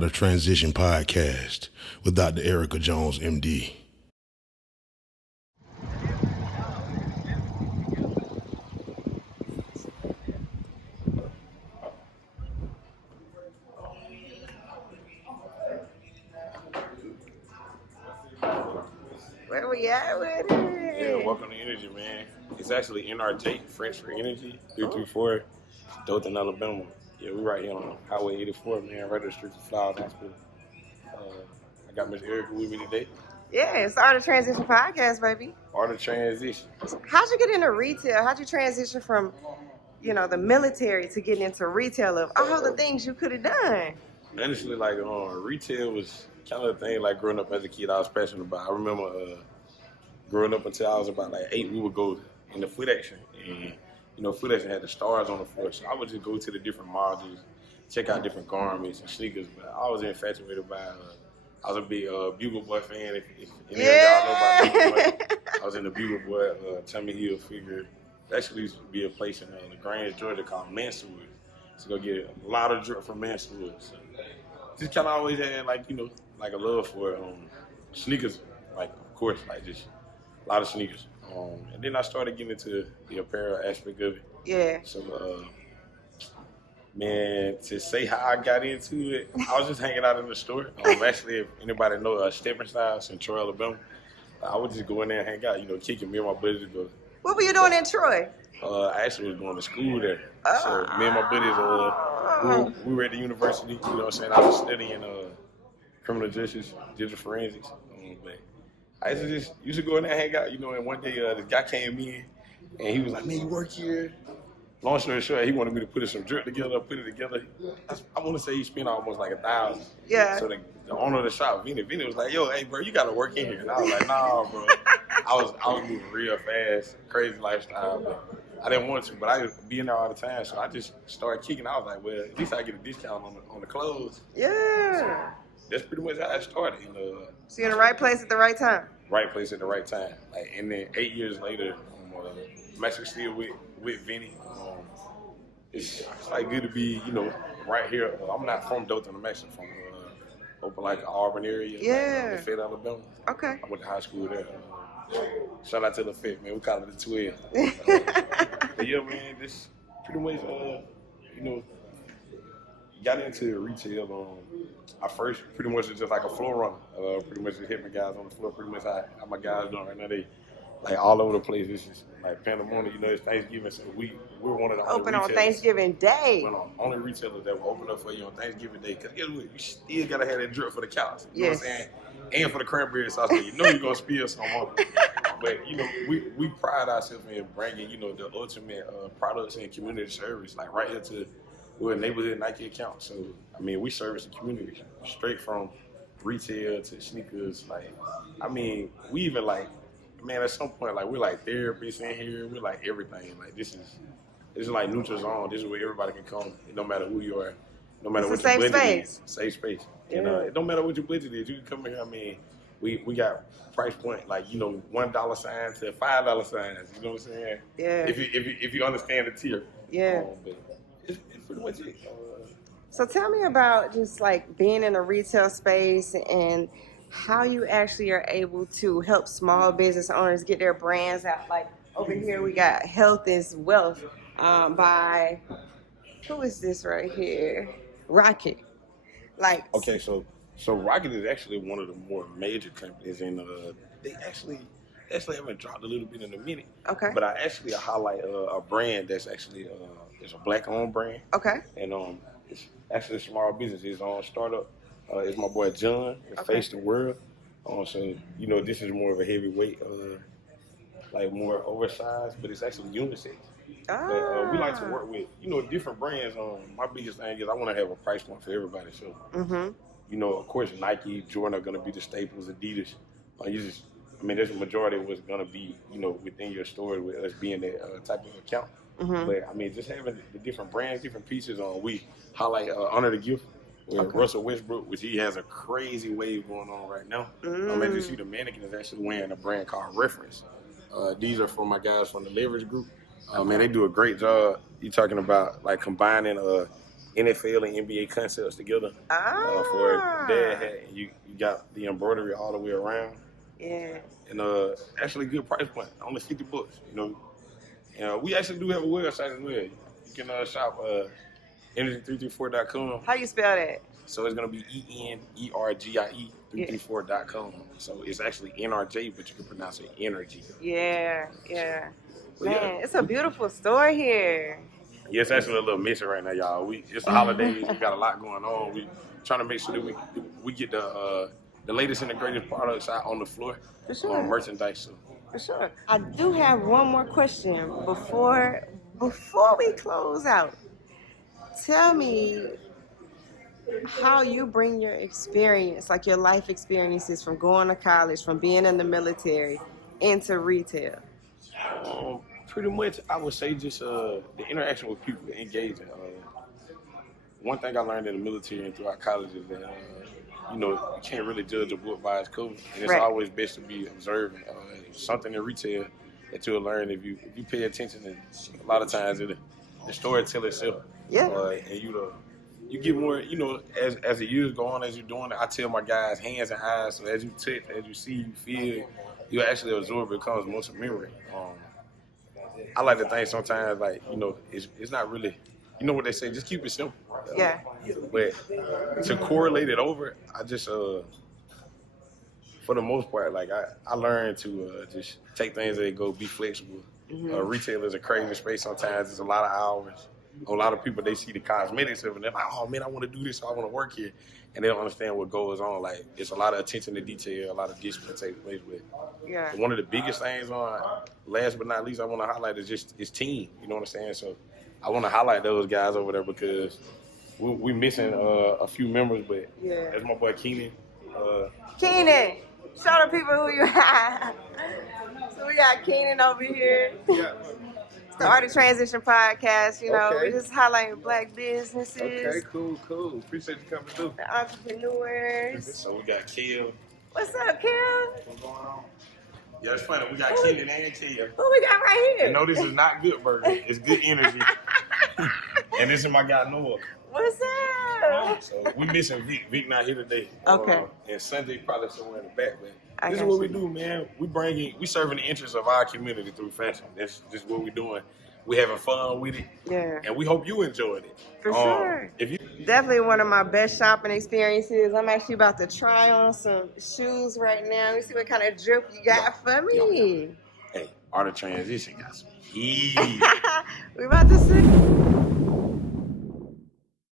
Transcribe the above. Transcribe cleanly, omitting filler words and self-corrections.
The Transition Podcast with Dr. Erica Jones, MD. Where we at with it? Yeah, welcome to Energie, man. It's actually NRJ, French for Energy, 334, Dothan, Alabama. Yeah, we right here on Highway 84, man, right at the street of Flowers Hospital. I got Miss Erica with me today. Yeah, it's Art of Transition Podcast, baby. Art of Transition. How'd you get into retail? How'd you transition from, the military to getting into retail of all the things you could have done? Honestly, retail was kind of the thing, like, growing up as a kid I was passionate about. I remember growing up until I was about, 8, we would go in the foot action. And, foot action had the stars on the floor. So I would just go to the different malls, check out different garments and sneakers. But I was infatuated by, I was a big Bugle Boy fan. If any of y'all know about Bugle Boy, I was in the Bugle Boy, Tommy Hill figure. There actually used to be a place in LaGrange, Georgia called Mansfield. So go get a lot of drip from Mansfield. So just kind of always had, a love for sneakers. Of course, just a lot of sneakers. And then I started getting into the apparel aspect of it. Yeah. So, man, to say how I got into it, I was just hanging out in the store. Actually, if anybody know Stepping Style, Central, Alabama, I would just go in there and hang out, kicking me and my buddies to go. What were you doing in Troy? I actually was going to school there. So me and my buddies, we were at the university, I was studying criminal justice, digital forensics. But I used to go in there and hang out, and one day this guy came in and he was like, man, you work here? Long story short, he wanted me to put some drip together, put it together. I want to say he spent almost $1,000. Yeah. So the owner of the shop, Vinny was like, yo, hey, bro, you got to work in here. And I was like, nah, bro. I was moving real fast, crazy lifestyle, but I didn't want to, but I would be in there all the time. So I just started kicking. I was like, well, at least I get a discount on the clothes. Yeah. So that's pretty much how I started. So you're in the right place at the right time. Right place at the right time. And then 8 years later, I'm actually still with Vinny. It's good to be, right here. I'm not from Dothan. I'm actually from over Auburn area. Yeah. Lafayette, Alabama. Okay. I went to high school there. Shout out to Lafayette, man. We call it the 12. But yeah, man, this pretty much, got into retail. I first pretty much was just like a floor runner. Pretty much just hit my guys on the floor. Pretty much how my guys doing right now. They all over the place. This is pandemonium. It's Thanksgiving, so we're one of the open only on Thanksgiving Day. One of the only retailers that will open up for you on Thanksgiving Day. Because guess what? You still gotta have that drip for the couch. You know what I'm saying? And for the cranberry sauce, you're gonna spill some on it. But we pride ourselves in bringing the ultimate products and community service right here to we're a neighborhood Nike account. So we service the community straight from retail to sneakers. We even at some point we're therapists in here. We're everything. This is neutral zone. This is where everybody can come. No matter who you are, no matter what your budget is. Safe space. Yeah. And it don't matter what your budget is. You can come here. We got price point $1 signs to $5 signs. You know what I'm saying? Yeah. If you understand the tier. Yeah. But it's pretty much it. So tell me about just being in a retail space and how you actually are able to help small business owners get their brands out. Over here we got Health is Wealth by, who is this right here? Rocket. Okay, so Rocket is actually one of the more major companies, and they actually haven't dropped a little bit in a minute. Okay. But I actually highlight a brand that's actually it's a black-owned brand. Okay. And it's actually a small business. It's on startup. It's my boy John. Face the World. So this is more of a heavyweight, more oversized, but it's actually unisex. But we like to work with different brands. My biggest thing is I want to have a price point for everybody. So of course Nike, Jordan are going to be the staples. Adidas, there's a majority of what's going to be within your store with us being that type of account. But just having the different brands, different pieces on. We highlight Honor the Gift with Russell Westbrook, which he has a crazy wave going on right now. As you see, the mannequin is actually wearing a brand called Reference. These are from my guys from the Leverage Group. Man, they do a great job. You're talking about combining NFL and NBA concepts together for a dad hat. And you got the embroidery all the way around. Yeah. And actually good price point, only $50. You know, we actually do have a website as well. You can shop energie334.com. How you spell that? So it's gonna be ENERGIE334.com. So it's actually NRJ, but you can pronounce it Energie. Yeah. But Man, it's a beautiful store here. Yeah, it's actually a little messy right now, y'all. It's the holidays. We got a lot going on. We trying to make sure that we get the latest and the greatest products out on the floor. For sure. Merchandise. So. For sure. I do have one more question before we close out. Tell me how you bring your experience, like your life experiences from going to college, from being in the military, into retail. Pretty much, I would say just the interaction with people, engaging. One thing I learned in the military and throughout college is that you can't really judge a book by its cover, and it's always best to be observant. Something in retail that you'll learn if you pay attention, and a lot of times the story tells itself. Yeah. And you get more, as the years go on, as you're doing it, I tell my guys hands and eyes, so as you touch, as you see, you feel, you actually absorb, it becomes muscle memory. I like to think sometimes, like, it's not really, you know what they say, just keep it simple. Yeah. But to correlate it over, I just, for the most part, like, I learned to just take things as they go, be flexible. Mm-hmm. Retail is a crazy space sometimes. It's a lot of hours. A lot of people, they see the cosmetics of it, and they're like, oh, man, I want to do this, I want to work here. And they don't understand what goes on. Like, it's a lot of attention to detail, a lot of discipline takes place with. Yeah. One of the biggest things last but not least, I want to highlight is team. You know what I'm saying? So I want to highlight those guys over there because we missing a few members, but that's my boy Keenan. Keenan, show the people who you are. So we got Keenan over here. Yeah. The Art of Transition podcast, Okay. we just highlighting black businesses. Okay, cool. Appreciate you coming through. The entrepreneurs. So we got Kel. What's up, Kel? What's going on? Yeah, it's funny. We got Keenan and Kel. Who we got right here? You know, this is not Good Burger. It's Good Energy. And this is my guy, Noah. What's up? So we missing Vic. Vic not here today. Okay. And Sunday probably somewhere in the back, but I this is got what you. we do, man. We serving the interests of our community through fashion. That's just what we're doing. We having fun with it. Yeah. And we hope you enjoyed it. For sure. If you Definitely one of my best shopping experiences. I'm actually about to try on some shoes right now. Let me see what kind of drip you got for me. Hey, Art of Transition got some heat. We about to see.